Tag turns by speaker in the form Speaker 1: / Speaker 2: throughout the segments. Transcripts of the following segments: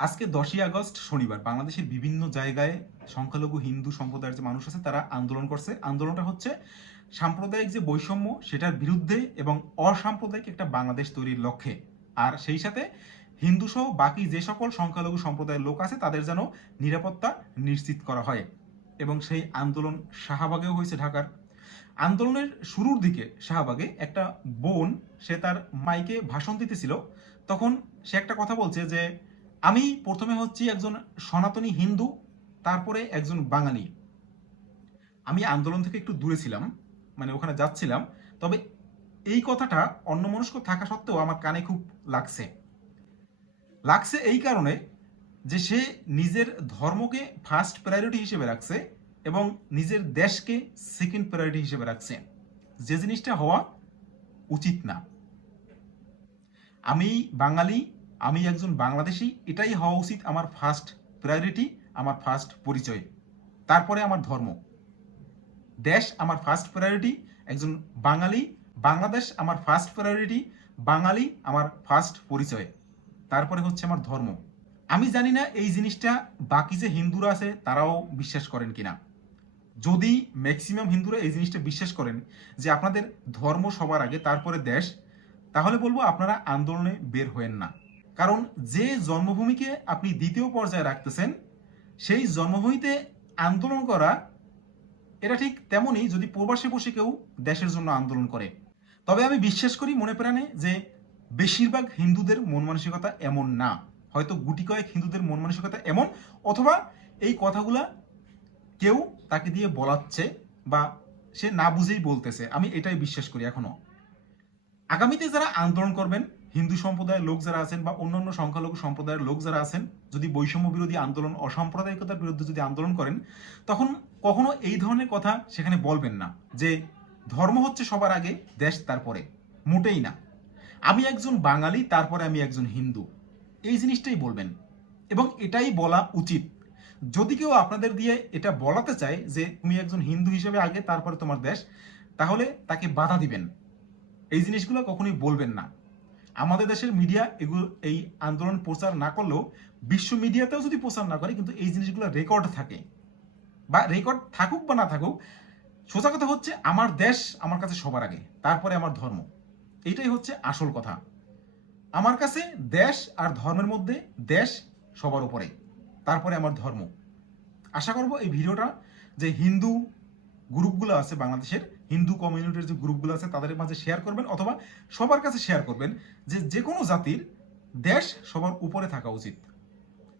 Speaker 1: আজকে দশই আগস্ট শনিবার, বাংলাদেশের বিভিন্ন জায়গায় সংখ্যালঘু হিন্দু সম্প্রদায়ের যে মানুষ আছে, তারা আন্দোলন করছে। আন্দোলনটা হচ্ছে সাম্প্রদায়িক যে বৈষম্য, সেটার বিরুদ্ধে এবং অসাম্প্রদায়িক একটা বাংলাদেশ তৈরির লক্ষ্যে। আর সেই সাথে হিন্দু সহ বাকি যে সকল সংখ্যালঘু সম্প্রদায়ের লোক আছে, তাদের যেন নিরাপত্তা নিশ্চিত করা হয়। এবং সেই আন্দোলন শাহবাগেও হয়েছে ঢাকার। আন্দোলনের শুরুর দিকে শাহবাগে একটা বোন, সে তার মাইকে ভাষণ দিতেছিল। তখন সে একটা কথা বলছে যে আমি প্রথমে হচ্ছি একজন সনাতনী হিন্দু, তারপরে একজন বাঙালি। আমি আন্দোলন থেকে একটু দূরে ছিলাম মানে ওখানে যাচ্ছিলাম, তবে এই কথাটা অন্যমনস্ক থাকা সত্ত্বেও আমার কানে খুব লাগছে। লাগছে এই কারণে যে সে নিজের ধর্মকে ফার্স্ট প্রায়োরিটি হিসেবে রাখছে এবং নিজের দেশকে সেকেন্ড প্রায়োরিটি হিসেবে রাখছে। যে জিনিসটা হওয়া উচিত না। আমি বাঙালি আমি একজন বাংলাদেশি, এটাই হওয়া উচিত আমার ফার্স্ট প্রায়োরিটি আমার ফার্স্ট পরিচয়। তারপরে আমার ধর্ম। দেশ আমার ফার্স্ট প্রায়োরিটি একজন বাঙালি, বাংলাদেশ আমার ফার্স্ট প্রায়োরিটি বাঙালি আমার ফার্স্ট পরিচয়। তারপরে হচ্ছে আমার ধর্ম। আমি জানি না এই জিনিসটা বাকি যে হিন্দুরা আছে, তারাও বিশ্বাস করেন কিনা। যদি ম্যাক্সিমাম হিন্দুরা এই জিনিসটা বিশ্বাস করেন যে আপনাদের ধর্ম সবার আগে, তারপরে দেশ, তাহলে বলব আপনারা আন্দোলনে বের হয়েন না। কারণ যে জন্মভূমিকে আপনি দ্বিতীয় পর্যায়ে রাখতেছেন, সেই জন্মভূমিতে আন্দোলন করা, এটা ঠিক তেমনই যদি প্রবাসে বসে কেউ দেশের জন্য আন্দোলন করে। তবে আমি বিশ্বাস করি মনে প্রাণে যে বেশিরভাগ হিন্দুদের মন মানসিকতা এমন না। হয়তো গুটি কয়েক হিন্দুদের মন মানসিকতা এমন, অথবা এই কথাগুলা কেউ তাকে দিয়ে বলাচ্ছে বা সে না বুঝেই বলতেছে। আমি এটাই বিশ্বাস করি এখনও। আগামীতে যারা আন্দোলন করবেন হিন্দু সম্প্রদায়ের লোক যারা আছেন বা অন্যান্য সংখ্যালঘু সম্প্রদায়ের লোক যারা আছেন, যদি বৈষম্য বিরোধী আন্দোলন, অসাম্প্রদায়িকতার বিরুদ্ধে যদি আন্দোলন করেন, তখন কখনো এই ধরনের কথা সেখানে বলবেন না যে ধর্ম হচ্ছে সবার আগে, দেশ তারপরে। মোটেই না। আমি একজন বাঙালি, তারপরে আমি একজন হিন্দু। এই জিনিসটাই বলবেন। এবং এটাই বলা উচিত। যদি কেউ আপনাদের দিয়ে এটা বলাতে চায় যে তুমি একজন হিন্দু হিসেবে আগে, তারপরে তোমার দেশ, তাহলে তাকে বাধা দিবেন। এই জিনিসগুলো কখনোই বলবেন না। আমাদের দেশের মিডিয়া এগুলো, এই আন্দোলন প্রচার না করলেও বিশ্ব মিডিয়াতেও যদি প্রচার না করে, কিন্তু এই জিনিসগুলো রেকর্ড থাকে। বা রেকর্ড থাকুক বা না থাকুক, সোজা কথা হচ্ছে আমার দেশ আমার কাছে সবার আগে, তারপরে আমার ধর্ম। এইটাই হচ্ছে আসল কথা। আমার কাছে দেশ আর ধর্মের মধ্যে দেশ সবার উপরে, তারপরে আমার ধর্ম। আশা করব এই ভিডিওটা যে হিন্দু গ্রুপগুলো আছে বাংলাদেশের হিন্দু কমিউনিটির যে গ্রুপগুলো আছে, তাদের মাঝে শেয়ার করবেন অথবা সবার কাছে শেয়ার করবেন যে যে কোনো জাতির দেশ সবার উপরে থাকা উচিত,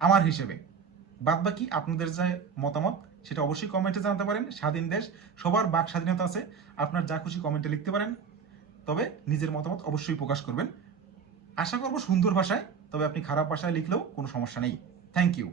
Speaker 1: আমার হিসেবে। বাদ বাকি আপনাদের যে মতামত, সেটা অবশ্যই কমেন্টে জানাতে পারেন। স্বাধীন দেশ, সবার বাক স্বাধীনতা আছে, আপনার যা খুশি কমেন্টে লিখতে পারেন। তবে নিজের মতামত অবশ্যই প্রকাশ করবেন। আশা করব সুন্দর ভাষায়, তবে আপনি খারাপ ভাষায় লিখলেও কোনো সমস্যা নেই। Thank you